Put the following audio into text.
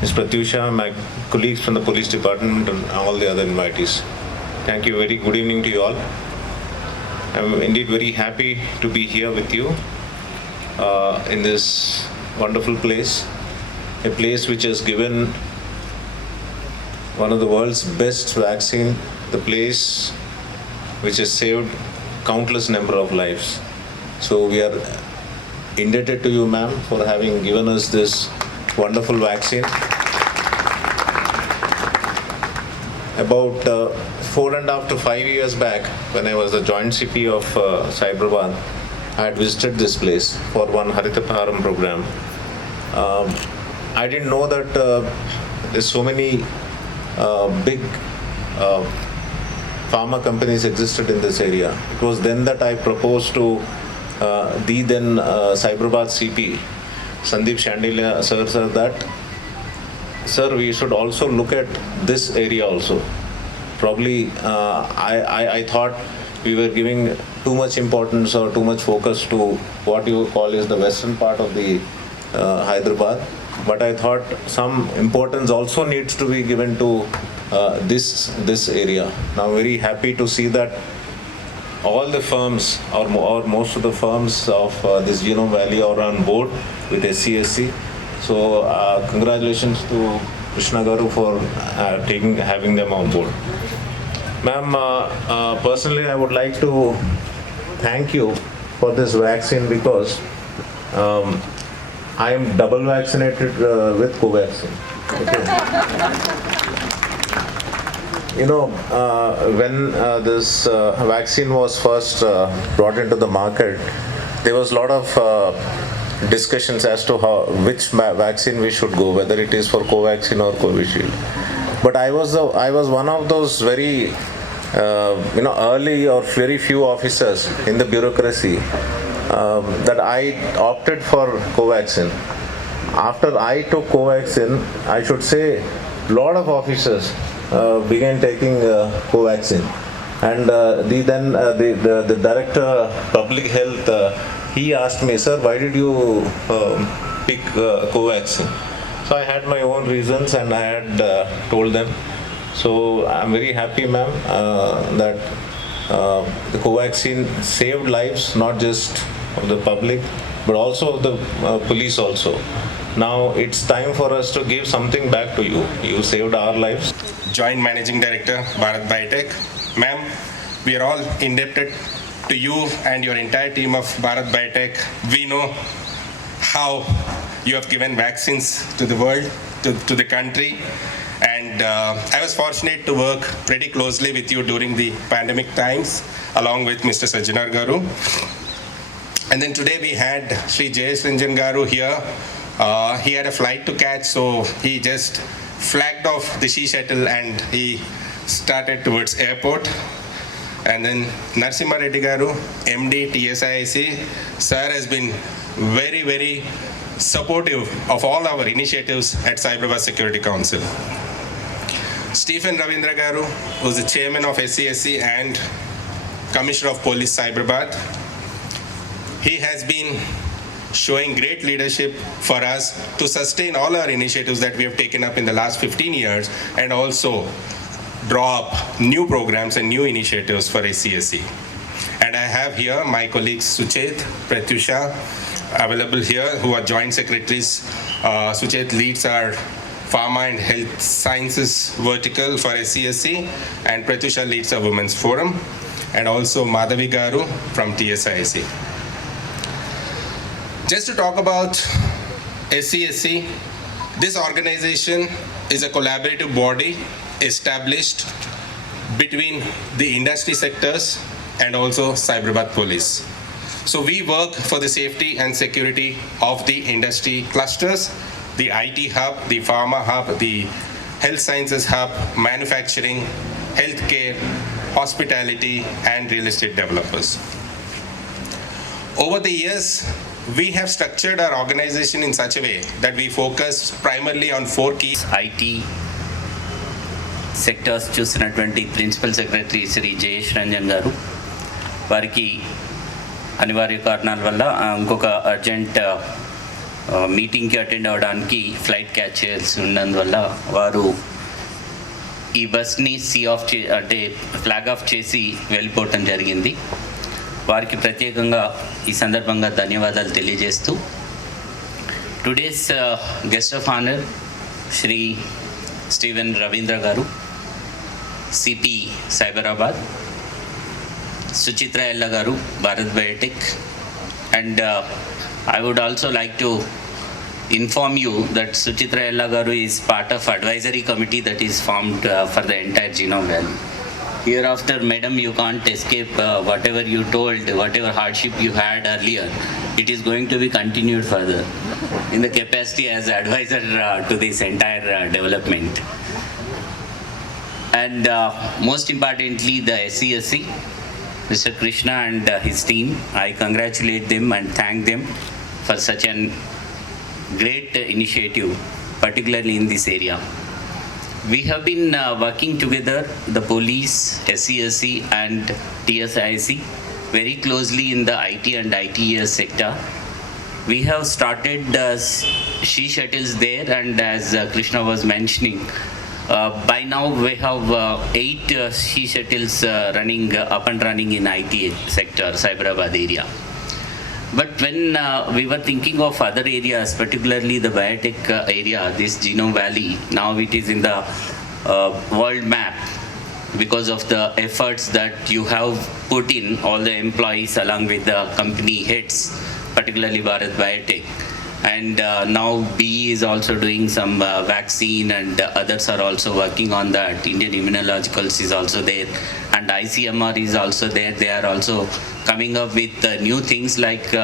Ms. Pratyusha, my colleagues from the police department, and all the other invitees. Thank you. Very good evening to you all. I'm indeed very happy to be here with you in this wonderful place, a place which has given one of the world's best vaccine, the place which has saved countless number of lives. So we are indebted to you, ma'am, for having given us this wonderful vaccine. About 4.5 to 5 years back, when I was the joint CP of Cyberabad, I had visited this place for one Harita Paharam program. I didn't know that there's so many big pharma companies existed in this area. It was then that I proposed to the then Cyberabad CP, Sandeep Shandilya sir, that sir, we should also look at this area also. Probably I thought we were giving too much importance or too much focus to what you call is the western part of the Hyderabad. But I thought some importance also needs to be given to this area. Now, very happy to see that all the firms or most of the firms of this Genome Valley are on board with SCSC. So congratulations to Krishna Garu for having them on board. Ma'am, personally I would like to thank you for this vaccine because I am double vaccinated with Covaxin. Okay. You know, when this vaccine was first brought into the market, there was a lot of discussions as to which vaccine we should go, whether it is for Covaxin or Covishield. But I was one of those very early or very few officers in the bureaucracy that I opted for Covaxin. After I took Covaxin, I should say a lot of officers began taking Covaxin, and the director public health he asked me, sir, why did you pick Covaxin? So I had my own reasons and I had told them. So I'm very happy, ma'am, that the Covaxin saved lives, not just of the public, but also of the police also. Now it's time for us to give something back to you. You saved our lives. Joint Managing Director, Bharat Biotech. Ma'am, we are all indebted to you and your entire team of Bharat Biotech. We know how you have given vaccines to the world, to the country. And I was fortunate to work pretty closely with you during the pandemic times, along with Mr. Sajjanar Garu. And then today we had Sri Jayesh Ranjan Garu here. He had a flight to catch, so he just flagged off the Sea Shuttle and he started towards airport. And then Narasimha Reddy Garu, MD, TSIIC, sir has been very, very supportive of all our initiatives at Cyberabad Security Council. Stephen Ravindra Garu, who's the chairman of SCSC and Commissioner of Police Cyberabad, he has been showing great leadership for us to sustain all our initiatives that we have taken up in the last 15 years and also draw up new programs and new initiatives for SCSC. And I have here my colleagues Suchet, Pratyusha available here, who are joint secretaries. Suchet leads our Pharma and Health Sciences vertical for SCSC, and Pratyusha leads our Women's Forum, and also Madhavi Garu from TSIIC. Just to talk about SCSC, this organization is a collaborative body established between the industry sectors and also Cyberabad Police. So we work for the safety and security of the industry clusters, the IT hub, the pharma hub, the health sciences hub, manufacturing, healthcare, hospitality, and real estate developers. Over the years, we have structured our organization in such a way that we focus primarily on 4 key IT sectors చూసినటువంటి principal secretary Shri Jayesh Ranjan గారు, వారికి అనివార్య కారణాల వల్ల ఇంకొక urgent మీటింగ్కి attend అవ్వడానికి flight catch చేయాల్సి ఉన్నందువల్ల వారు ఈ బస్ని అంటే ఫ్లాగ్ ఆఫ్ చేసి వెళ్ళిపోవటం జరిగింది. వారికి ప్రత్యేకంగా ఈ సందర్భంగా ధన్యవాదాలు తెలియజేస్తూ today's guest of honour Shri Steven Ravindra గారు, సిపి సైబరాబాద్, సుచిత్ర ఎల్ల గారు, Bharat Biotech, and I would also like to inform you that Suchitra Ella Garu is part of advisory committee that is formed for the entire Genome Valley. Hereafter, madam, you can't escape whatever you told, whatever hardship you had earlier. It is going to be continued further in the capacity as advisor to this entire development. And most importantly, the SCSC, Mr. Krishna and his team, I congratulate them and thank them for such an great initiative, particularly in this area. We have been working together, the police, SCSC and TSIC, very closely in the IT and ITES sector. We have started she shuttles there, and as Krishna was mentioning, by now we have 8 she shuttles running up and running in IT sector, Cyberabad area. But when we were thinking of other areas, particularly the biotech area, this Genome Valley, now it is in the world map because of the efforts that you have put in, all the employees along with the company heads, particularly Bharat Biotech. And now BE is also doing some vaccine, and others are also working on that. Indian Immunologicals is also there, and ICMR is also there. They are also coming up with new things like